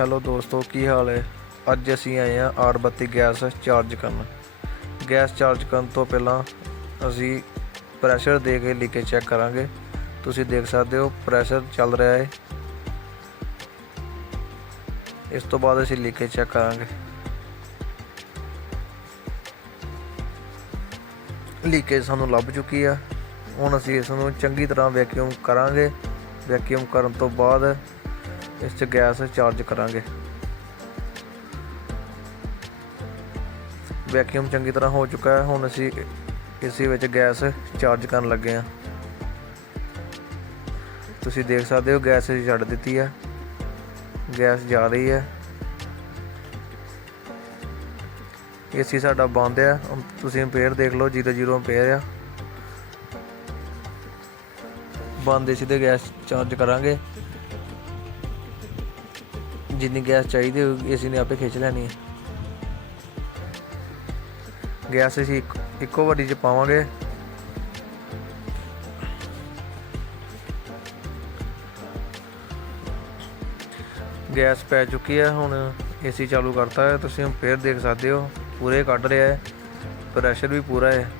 Hello ਦੋਸਤੋ, ਕੀ ਹਾਲ ਹੈ ਅੱਜ ਅਸੀਂ ਆਏ ਹਾਂ ਆਰ32 ਗੈਸ ਚਾਰਜ ਕਰਨ। ਗੈਸ ਚਾਰਜ ਕਰਨ ਤੋਂ ਪਹਿਲਾਂ ਅਸੀਂ ਪ੍ਰੈਸ਼ਰ ਦੇ ਕੇ ਲੀਕੇਜ ਚੈੱਕ ਕਰਾਂਗੇ। ਤੁਸੀਂ ਦੇਖ ਸਕਦੇ ਹੋ, ਪ੍ਰੈਸ਼ਰ ਚੱਲ ਰਿਹਾ ਹੈ ਇਸ ਤੋਂ ਬਾਅਦ ਅਸੀਂ ਲੀਕੇਜ ਚੈੱਕ ਕਰਾਂਗੇ। ਲੀਕੇਜ ਸਾਨੂੰ ਲੱਭ ਚੁੱਕੀ ਆ। ਹੁਣ ਅਸੀਂ ਇਸ ਨੂੰ ਚੰਗੀ ਤਰ੍ਹਾਂ ਵੈਕਿਊਮ ਕਰਾਂਗੇ। ਵੈਕਿਊਮ ਕਰਨ ਤੋਂ ਬਾਅਦ ਇਸ 'ਚ ਗੈਸ ਚਾਰਜ ਕਰਾਂਗੇ। ਵੈਕਿਊਮ ਚੰਗੀ ਤਰ੍ਹਾਂ ਹੋ ਚੁੱਕਾ ਹੈ, ਹੁਣ ਅਸੀਂ ਇਸੇ ਵਿੱਚ ਗੈਸ ਚਾਰਜ ਕਰਨ ਲੱਗੇ ਹਾਂ। ਤੁਸੀਂ ਦੇਖ ਸਕਦੇ ਹੋ ਗੈਸ ਅਸੀਂ ਛੱਡ ਦਿੱਤੀ ਹੈ। ਗੈਸ ਜਾ ਰਹੀ ਹੈ। ਏਸੀ ਸਾਡਾ ਬੰਦ ਆ ਹੁਣ ਤੁਸੀਂ ਅੰਪੇਅਰ ਦੇਖ ਲਓ 00 ਅੰਪੇਅਰ ਆ। ਬੰਦ ਏਸੀ ਤੇ ਗੈਸ ਚਾਰਜ ਕਰਾਂਗੇ। ਜਿੰਨੀ ਗੈਸ ਚਾਹੀਦੀ ਹੋਊਗੀ ਏਸੀ ਨੇ ਆਪੇ ਖਿੱਚ ਲੈਣੀ ਹੈ। ਗੈਸ ਅਸੀਂ ਇੱਕ- ਇੱਕੋ ਵਾਰੀ ਚ ਪਾਵਾਂਗੇ। ਗੈਸ ਪੈ ਚੁੱਕੀ ਹੈ, ਹੁਣ ਏਸੀ ਚਾਲੂ ਕਰਤਾ ਹੈ। ਤੁਸੀਂ ਹੁਣ ਫੇਰ ਦੇਖ ਸਕਦੇ ਹੋ, ਪੂਰੇ ਕੱਢ ਰਿਹਾ ਹੈ। ਪ੍ਰੈਸ਼ਰ ਵੀ ਪੂਰਾ ਹੈ।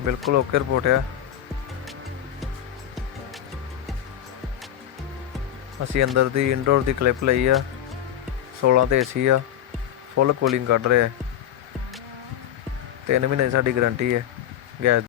ਬਿਲਕੁਲ ਓਕੇ ਰਿਪੋਰਟ ਹੈ ਅਸੀਂ ਅੰਦਰ ਦੀ ਇਨਡੋਰ ਦੀ ਕਲਿੱਪ ਲਈ ਆ। 16 ਤੇ ਏਸੀ ਆ। ਫੁੱਲ ਕੂਲਿੰਗ ਕੱਢ ਰਿਹਾ ਹੈ। 3 ਮਹੀਨੇ ਦੀ ਸਾਡੀ ਗਾਰੰਟੀ ਹੈ। ਗੈਸ